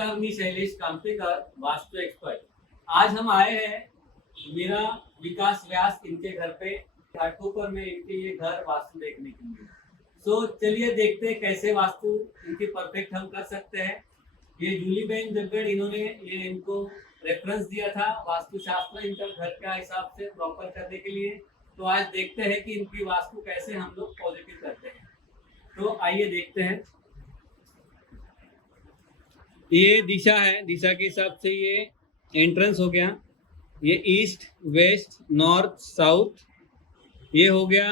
नमस्कार, मी शैलेश कामतेकर, वास्तु एक्सपर्ट। आज हम आए हैं मीरा विकास व्यास इनके घर पे घाटकोपर में इनके ये घर वास्तु देखने के लिए। चलिए देखते हैं कैसे वास्तु इनकी परफेक्ट हम कर सकते हैं। ये जूलीबेन जगड़ इन्होंने ये इनको रेफरेंस दिया था वास्तु शास्त्र इनका घर का हिसाब से प्रॉपर करने के लिए। तो आज देखते हैं कि इनकी वास्तु कैसे हम लोग पॉजिटिव करते हैं। तो आइए देखते हैं। ये दिशा है, दिशा के हिसाब से ये एंट्रेंस हो गया। ये ईस्ट, वेस्ट, नॉर्थ, साउथ, ये हो गया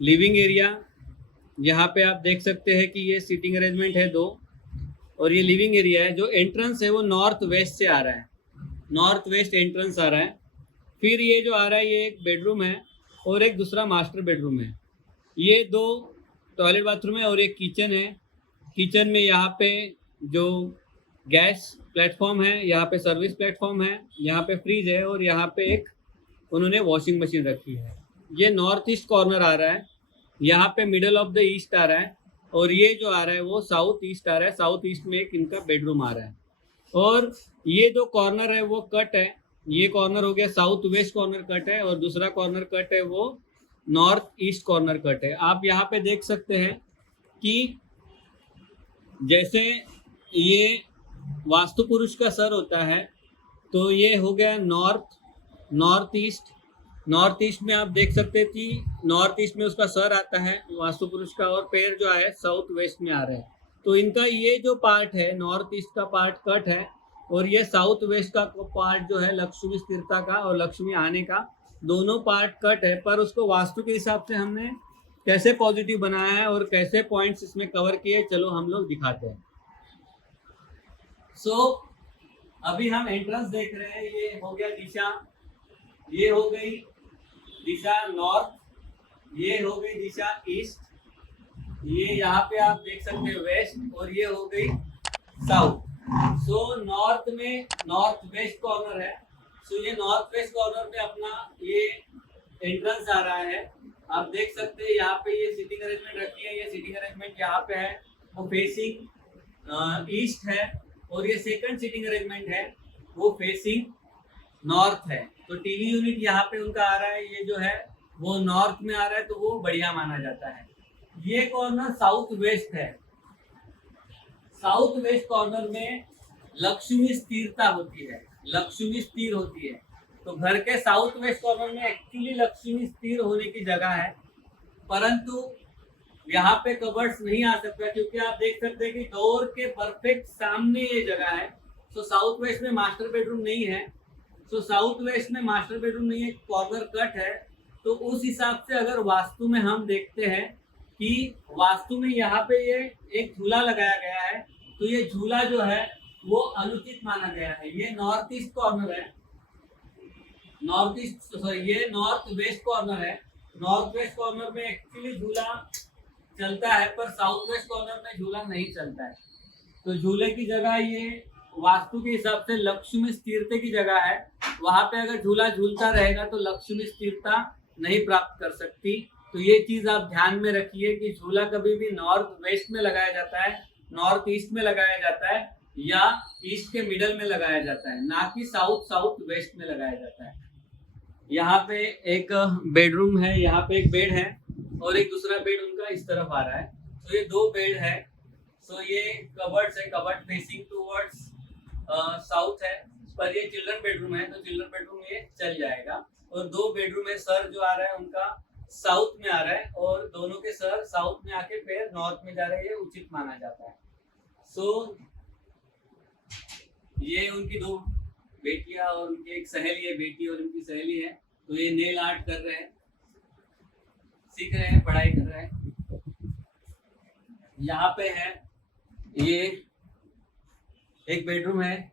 लिविंग एरिया। यहाँ पे आप देख सकते हैं कि ये सीटिंग अरेंजमेंट है दो, और ये लिविंग एरिया है। जो एंट्रेंस है वो नॉर्थ वेस्ट से आ रहा है, नॉर्थ वेस्ट एंट्रेंस आ रहा है। फिर ये जो आ रहा है ये एक बेडरूम है और एक दूसरा मास्टर बेडरूम है। ये दो टॉयलेट बाथरूम है और एक किचन है। किचन में यहाँ पे जो गैस प्लेटफॉर्म है, यहाँ पे सर्विस प्लेटफॉर्म है, यहाँ पे फ्रिज है और यहाँ पे एक उन्होंने वॉशिंग मशीन रखी है। ये नॉर्थ ईस्ट कॉर्नर आ रहा है, यहाँ पे मिडल ऑफ द ईस्ट आ रहा है, और ये जो आ रहा है वो साउथ ईस्ट आ रहा है। साउथ ईस्ट में एक इनका बेडरूम आ रहा है, और ये जो कॉर्नर है वो कट है। ये कॉर्नर हो गया साउथ वेस्ट कॉर्नर कट है, और दूसरा कॉर्नर कट है वो नॉर्थ ईस्ट कॉर्नर कट है। आप यहाँ पे देख सकते हैं कि जैसे ये वास्तु पुरुष का सर होता है, तो ये हो गया नॉर्थ ईस्ट। नॉर्थ ईस्ट में आप देख सकते हैं कि नॉर्थ ईस्ट में उसका सर आता है वास्तु पुरुष का, और पैर जो है साउथ वेस्ट में आ रहे हैं। तो इनका ये जो पार्ट है नॉर्थ ईस्ट का पार्ट कट है, और ये साउथ वेस्ट का पार्ट जो है लक्ष्मी स्थिरता का और लक्ष्मी आने का, दोनों पार्ट कट है। पर उसको वास्तु के हिसाब से हमने कैसे पॉजिटिव बनाया है और कैसे पॉइंट्स इसमें कवर किए, चलो हम लोग दिखाते हैं। अभी हम एंट्रेंस देख रहे हैं। ये हो गया दिशा, ये हो गई दिशा नॉर्थ, ये हो गई दिशा ईस्ट, ये यहाँ पे आप देख सकते हैं वेस्ट, और ये हो गई साउथ। नॉर्थ में नॉर्थ वेस्ट कॉर्नर है। ये नॉर्थ वेस्ट कॉर्नर में अपना ये एंट्रेंस आ रहा है। आप देख सकते हैं यहाँ पे ये सीटिंग अरेंजमेंट रखी है। ये सीटिंग अरेंजमेंट यहाँ पे है वो फेसिंग ईस्ट है, और ये सेकंड सीटिंग अरेंजमेंट है वो फेसिंग नॉर्थ है। तो टीवी यूनिट यहाँ पे उनका आ रहा है, ये जो है वो नॉर्थ में आ रहा है, तो वो बढ़िया माना जाता है। ये कॉर्नर साउथ वेस्ट है। साउथ वेस्ट कॉर्नर में लक्ष्मी स्थिरता होती है, लक्ष्मी स्थिर होती है। तो घर के साउथ वेस्ट कॉर्नर में एक्चुअली लक्ष्मी स्थिर होने की जगह है, परंतु यहाँ पे कबर्ड्स नहीं आ सकता, क्योंकि आप देख सकते हैं कि डोर के परफेक्ट सामने ये जगह है। साउथ वेस्ट में मास्टर बेडरूम नहीं है। साउथ वेस्ट में मास्टर बेडरूम नहीं है, कॉर्नर कट है। तो उस हिसाब से अगर वास्तु में हम देखते हैं कि वास्तु में यहाँ पे ये एक झूला लगाया गया है, तो ये झूला जो है वो अनुचित माना गया है। ये नॉर्थ ईस्ट कॉर्नर है, ये नॉर्थ वेस्ट कॉर्नर है। नॉर्थ वेस्ट कॉर्नर में एक्चुअली झूला चलता है, पर साउथ वेस्ट कॉर्नर में झूला नहीं चलता है। तो झूले की जगह ये वास्तु के हिसाब से लक्ष्मी स्थिरता की जगह है। वहां पे अगर झूला झूलता रहेगा तो लक्ष्मी स्थिरता नहीं प्राप्त कर सकती। तो ये चीज आप ध्यान में रखिए कि झूला कभी भी नॉर्थ वेस्ट में लगाया जाता है, नॉर्थ ईस्ट में लगाया जाता है, या ईस्ट के मिडल में लगाया जाता है, ना कि साउथ वेस्ट में लगाया जाता है। यहाँ पे एक बेडरूम है, यहाँ पे एक बेड है, और एक दूसरा बेड उनका इस तरफ आ रहा है। तो ये दो बेड है। ये कबर्ड्स है, कबर्ड फेसिंग टूवर्ड्स साउथ है, पर ये चिल्ड्रन बेडरूम है, तो चिल्ड्रन बेडरूम ये चल जाएगा। और दो बेडरूम है, सर जो आ रहा है उनका साउथ में आ रहा है, और दोनों के सर साउथ में आके फिर नॉर्थ में जा रहे हैं, ये उचित माना जाता है। ये उनकी दो बेटियां और उनकी एक सहेली है, बेटी और उनकी सहेली है। तो ये नेल आर्ट कर रहे हैं, सीख रहे हैं, पढ़ाई कर रहे हैं। यहाँ पे है ये एक बेडरूम है।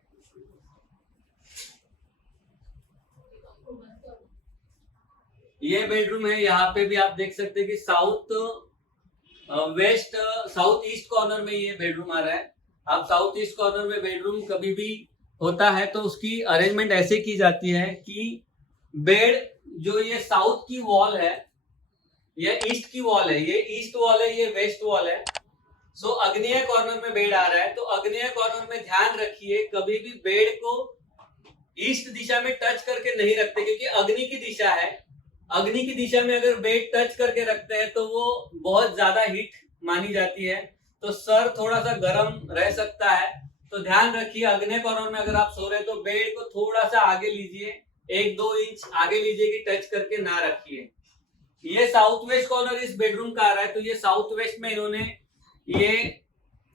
ये बेडरूम है, यहाँ पे भी आप देख सकते हैं कि साउथ ईस्ट कॉर्नर में ये बेडरूम आ रहा है। अब साउथ ईस्ट कॉर्नर में बेडरूम कभी भी होता है तो उसकी अरेंजमेंट ऐसे की जाती है कि बेड जो ये साउथ की वॉल है, ये ईस्ट की वॉल है, ये ईस्ट वॉल है, ये वेस्ट वॉल है। सो अग्नेय कॉर्नर में बेड आ रहा है, तो अग्नेय कॉर्नर में ध्यान रखिए कभी भी बेड को ईस्ट दिशा में टच करके नहीं रखते, क्योंकि अग्नि की दिशा है। अग्नि की दिशा में अगर बेड टच करके रखते हैं तो वो बहुत ज्यादा हीट मानी जाती है, तो सर थोड़ा सा गर्म रह सकता है। तो ध्यान रखिए अग्नेय कॉर्नर में अगर आप सो रहे हैं तो बेड को थोड़ा सा आगे लीजिए, 1-2 इंच आगे लीजिए कि टच करके ना रखिए। ये साउथ वेस्ट कॉर्नर इस बेडरूम का आ रहा है, तो ये साउथ वेस्ट में इन्होंने ये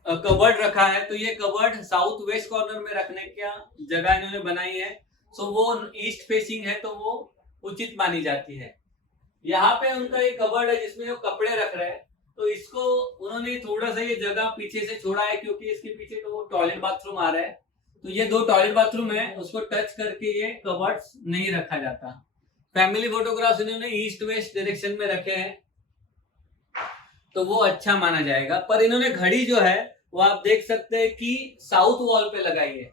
कबर्ड रखा है, तो ये कबर्ड साउथ वेस्ट कॉर्नर में रखने का जगह इन्होंने बनाई है। सो वो ईस्ट फेसिंग है तो वो उचित मानी जाती है। यहाँ पे उनका एक कबर्ड है जिसमें वो कपड़े रख रहे हैं, तो इसको उन्होंने थोड़ा सा ये जगह पीछे से छोड़ा है, क्योंकि इसके पीछे तो वो टॉयलेट बाथरूम आ रहा है, तो ये 2 टॉयलेट बाथरूम है, उसको टच करके ये कबर्ड्स नहीं रखा जाता। फैमिली फोटोग्राफ्स इन्होंने ईस्ट वेस्ट डायरेक्शन में रखे हैं, तो वो अच्छा माना जाएगा। पर इन्होंने घड़ी जो है वो आप देख सकते हैं कि साउथ वॉल पे लगाई है,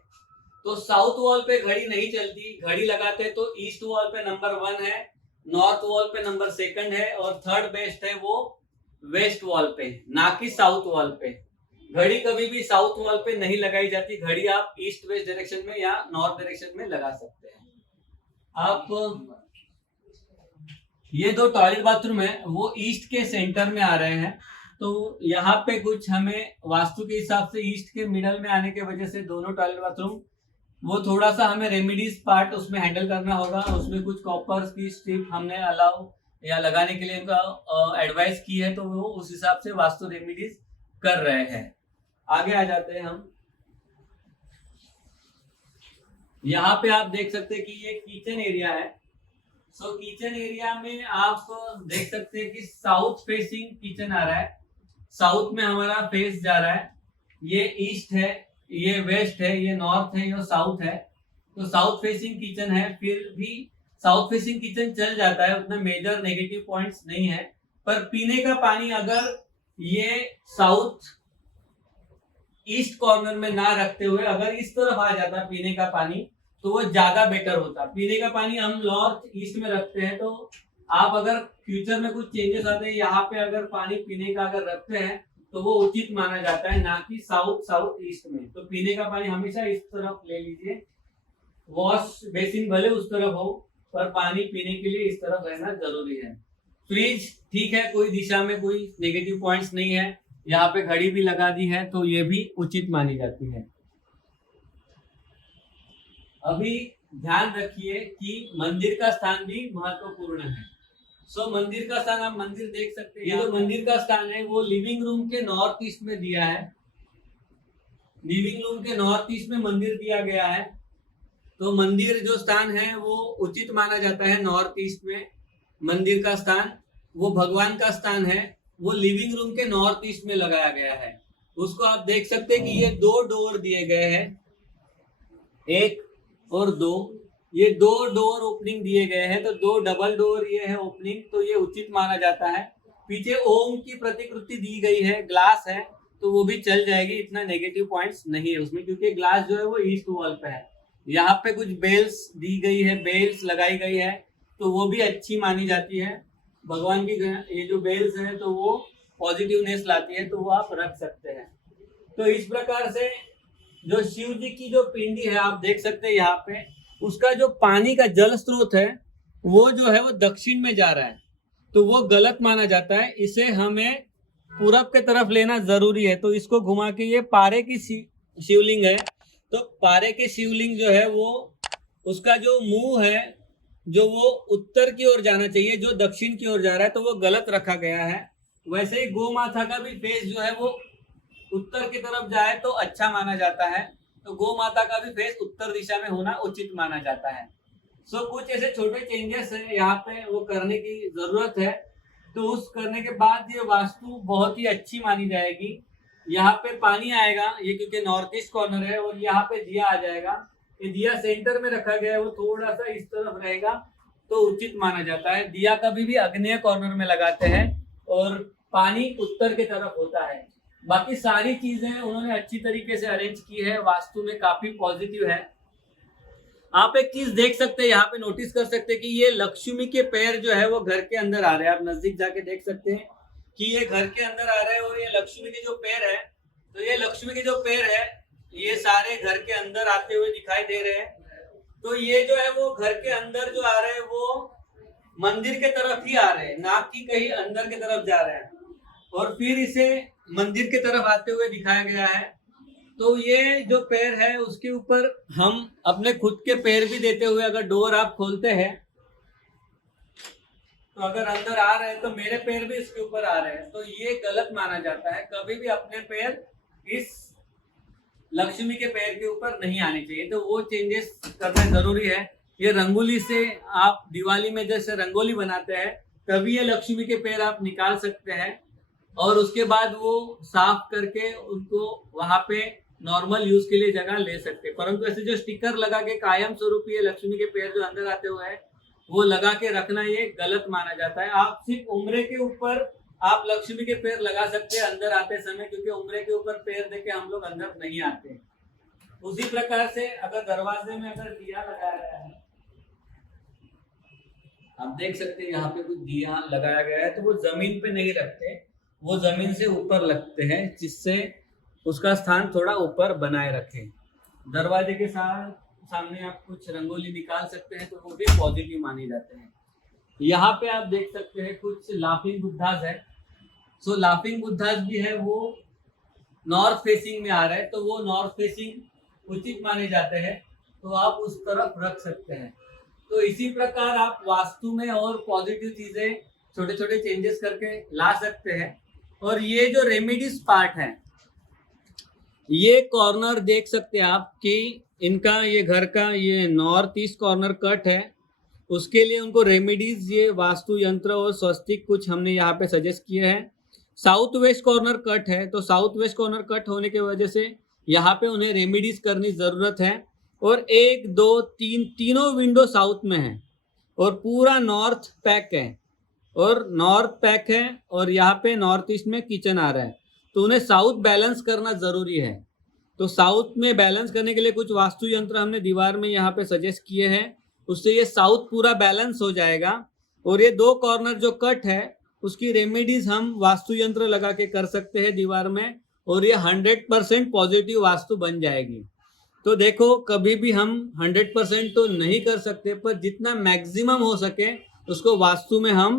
तो साउथ वॉल पे घड़ी नहीं चलती। घड़ी लगाते हैं तो ईस्ट वॉल पे नंबर 1 है, नॉर्थ वॉल पे नंबर 2 है, और थर्ड बेस्ट है वो वेस्ट वॉल पे, ना कि साउथ वॉल पे। घड़ी कभी भी साउथ वॉल पे नहीं लगाई जाती, घड़ी आप ईस्ट वेस्ट डायरेक्शन में या नॉर्थ डायरेक्शन में लगा सकते हैं। आप ये 2 टॉयलेट बाथरूम है वो ईस्ट के सेंटर में आ रहे हैं, तो यहाँ पे कुछ हमें वास्तु के हिसाब से ईस्ट के मिडल में आने की वजह से दोनों टॉयलेट बाथरूम वो थोड़ा सा हमें रेमिडीज पार्ट उसमें हैंडल करना होगा। उसमें कुछ कॉपर की स्ट्रिप हमने अलाउ या लगाने के लिए उनका एडवाइस की है, तो वो उस हिसाब से वास्तु रेमिडीज कर रहे हैं। आगे आ जाते हैं हम। यहाँ पे आप देख सकते हैं कि ये किचन एरिया है। सो किचन एरिया में आप देख सकते हैं कि साउथ फेसिंग किचन आ रहा है, साउथ में हमारा फेस जा रहा है। ये ईस्ट है, ये वेस्ट है, ये नॉर्थ है, ये साउथ है, तो साउथ फेसिंग किचन है। फिर भी साउथ फेसिंग किचन चल जाता है, उतना मेजर नेगेटिव पॉइंट्स नहीं है। पर पीने का पानी अगर ये साउथ ईस्ट कॉर्नर में ना रखते हुए अगर इस तरफ आ जाता पीने का पानी, तो वो ज्यादा बेटर होता। पीने का पानी हम नॉर्थ ईस्ट में रखते हैं, तो आप अगर फ्यूचर में कुछ चेंजेस आते हैं यहाँ पे अगर पानी पीने का अगर रखते हैं तो वो उचित माना जाता है, ना कि साउथ ईस्ट में। तो पीने का पानी हमेशा इस तरफ ले लीजिए, वॉश बेसिन भले उस तरफ हो पर पानी पीने के लिए इस तरफ रहना जरूरी है। फ्रिज ठीक है, कोई दिशा में कोई नेगेटिव पॉइंट्स नहीं है। यहाँ पे घड़ी भी लगा दी है, तो ये भी उचित मानी जाती है। अभी ध्यान रखिए कि मंदिर का स्थान भी महत्वपूर्ण है। सो मंदिर का स्थान आप मंदिर देख सकते हैं। ये जो मंदिर का स्थान है वो लिविंग रूम के नॉर्थ ईस्ट में दिया है, लिविंग रूम के नॉर्थ ईस्ट में मंदिर दिया गया है। तो मंदिर जो स्थान है वो उचित माना जाता है। नॉर्थ ईस्ट में मंदिर का स्थान वो भगवान का स्थान है, वो लिविंग रूम के नॉर्थ ईस्ट में लगाया गया है। उसको आप देख सकते हैं कि ये 2 डोर दिए गए हैं, 1 और 2, ये 2 डोर ओपनिंग दिए गए हैं, तो 2 डबल डोर ये है ओपनिंग, तो ये उचित माना जाता है। पीछे ओम की प्रतिकृति दी गई है, ग्लास है, तो वो भी चल जाएगी, इतना नेगेटिव पॉइंट्स नहीं है उसमें, क्योंकि ग्लास जो है वो ईस्ट वॉल पे है। यहाँ पे कुछ बेल्स दी गई है, बेल्स लगाई गई है, तो वो भी अच्छी मानी जाती है। भगवान की ये जो बेल्स है तो वो पॉजिटिवनेस लाती है, तो वो आप रख सकते हैं। तो इस प्रकार से जो शिव जी की जो पिंडी है आप देख सकते हैं यहाँ पे, उसका जो पानी का जल स्रोत है वो जो है वो दक्षिण में जा रहा है, तो वो गलत माना जाता है। इसे हमें पूरब के तरफ लेना जरूरी है। तो इसको घुमा के, ये पारे की शिवलिंग है, तो पारे के शिवलिंग जो है वो उसका जो मुंह है जो वो उत्तर की ओर जाना चाहिए, जो दक्षिण की ओर जा रहा है, तो वो गलत रखा गया है। वैसे ही गौ माता का भी फेस जो है वो उत्तर की तरफ जाए तो अच्छा माना जाता है, तो गौ माता का भी फेस उत्तर दिशा में होना उचित माना जाता है। सो कुछ ऐसे छोटे चेंजेस है यहाँ पे वो करने की जरूरत है, तो उस करने के बाद ये वास्तु बहुत ही अच्छी मानी जाएगी। यहाँ पे पानी आएगा, ये क्योंकि नॉर्थ ईस्ट कॉर्नर है, और यहाँ पे दिया आ जाएगा। ये दिया सेंटर में रखा गया है, वो थोड़ा सा इस तरफ रहेगा तो उचित माना जाता है। दिया कभी भी आग्नेय कॉर्नर में लगाते हैं और पानी उत्तर की तरफ होता है। बाकी सारी चीजें उन्होंने अच्छी तरीके से अरेंज की है, वास्तु में काफी पॉजिटिव है। आप एक चीज देख सकते हैं, यहाँ पे नोटिस कर सकते हैं कि ये लक्ष्मी के पैर जो है वो घर के अंदर आ रहे हैं। आप नजदीक जाके देख सकते हैं कि ये घर के अंदर आ रहे हैं, और ये लक्ष्मी के जो पैर है तो ये लक्ष्मी के जो पैर है ये सारे घर के अंदर आते हुए दिखाई दे रहे हैं। तो ये जो है वो घर के अंदर जो आ रहे हैं वो मंदिर के तरफ ही आ रहे हैं, ना कि कहीं अंदर के तरफ जा रहे हैं। और फिर इसे मंदिर के तरफ आते हुए दिखाया गया है। तो ये जो पैर है उसके ऊपर हम अपने खुद के पैर भी देते हुए, अगर डोर आप खोलते हैं तो अगर अंदर आ रहे हैं तो मेरे पैर भी इसके ऊपर आ रहे हैं, तो ये गलत माना जाता है। कभी भी अपने पैर इस लक्ष्मी के पैर के ऊपर नहीं आने चाहिए। तो वो चेंजेस करना जरूरी है। ये रंगोली से आप दिवाली में जैसे रंगोली बनाते हैं तभी ये लक्ष्मी के पैर आप निकाल सकते हैं और उसके बाद वो साफ करके उनको वहां पे नॉर्मल यूज के लिए जगह ले सकते हैं। परंतु ऐसे जो स्टिकर लगा के कायम स्वरूप ये लक्ष्मी के पैर जो अंदर आते हुए है वो लगा के रखना ये गलत माना जाता है। आप सिर्फ उम्रे के ऊपर आप लक्ष्मी के पैर लगा सकते हैं अंदर आते समय, क्योंकि उम्रे के ऊपर पैर देके हम लोग अंदर नहीं आते। उसी प्रकार से अगर दरवाजे में अगर दिया लगाया गया है, आप देख सकते हैं यहाँ पे कुछ दिया लगाया गया है, तो वो जमीन पे नहीं रखते, वो जमीन से ऊपर लगते हैं जिससे उसका स्थान थोड़ा ऊपर बनाए रखें। दरवाजे के सामने आप कुछ रंगोली निकाल सकते हैं तो वो भी पॉजिटिव माने जाते हैं। यहाँ पे आप देख सकते हैं कुछ लाफिंग बुद्धास है। सो लाफिंग बुद्धास भी है, वो नॉर्थ फेसिंग में आ रहा है, तो वो नॉर्थ फेसिंग उचित माने जाते हैं, तो आप उस तरफ रख सकते हैं। तो इसी प्रकार आप वास्तु में और पॉजिटिव चीजें छोटे छोटे चेंजेस करके ला सकते हैं। और ये जो रेमेडीज पार्ट है, ये कॉर्नर देख सकते हैं आप कि इनका ये घर का ये नॉर्थ ईस्ट कॉर्नर कट है, उसके लिए उनको रेमेडीज ये वास्तु यंत्र और स्वस्तिक कुछ हमने यहाँ पे सजेस्ट किए हैं। साउथ वेस्ट कॉर्नर कट है, तो साउथ वेस्ट कॉर्नर कट होने की वजह से यहाँ पे उन्हें रेमेडीज करनी ज़रूरत है। और 1 2 3 तीनों विंडो साउथ में है और पूरा नॉर्थ पैक है और यहाँ पे नॉर्थ ईस्ट में किचन आ रहा है, तो उन्हें साउथ बैलेंस करना ज़रूरी है। तो साउथ में बैलेंस करने के लिए कुछ वास्तु यंत्र हमने दीवार में यहाँ पे सजेस्ट किए हैं, उससे ये साउथ पूरा बैलेंस हो जाएगा। और ये 2 कॉर्नर जो कट है उसकी रेमेडीज हम वास्तु यंत्र लगा के कर सकते हैं दीवार में, और ये 100% पॉजिटिव वास्तु बन जाएगी। तो देखो, कभी भी हम 100% तो नहीं कर सकते, पर जितना मैक्सिमम हो सके उसको वास्तु में हम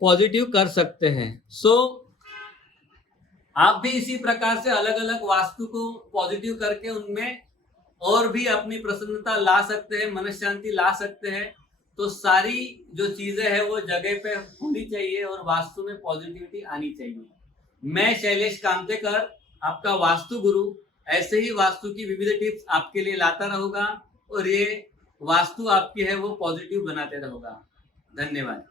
पॉजिटिव कर सकते हैं। सो आप भी इसी प्रकार से अलग अलग वास्तु को पॉजिटिव करके उनमें और भी अपनी प्रसन्नता ला सकते हैं, मन शांति ला सकते हैं। तो सारी जो चीजें हैं वो जगह पे होनी चाहिए और वास्तु में पॉजिटिविटी आनी चाहिए। मैं शैलेश कामतेकर, आपका वास्तु गुरु, ऐसे ही वास्तु की विविध टिप्स आपके लिए लाता रहूंगा और ये वास्तु आपकी है वो पॉजिटिव बनाते रहूंगा। धन्यवाद।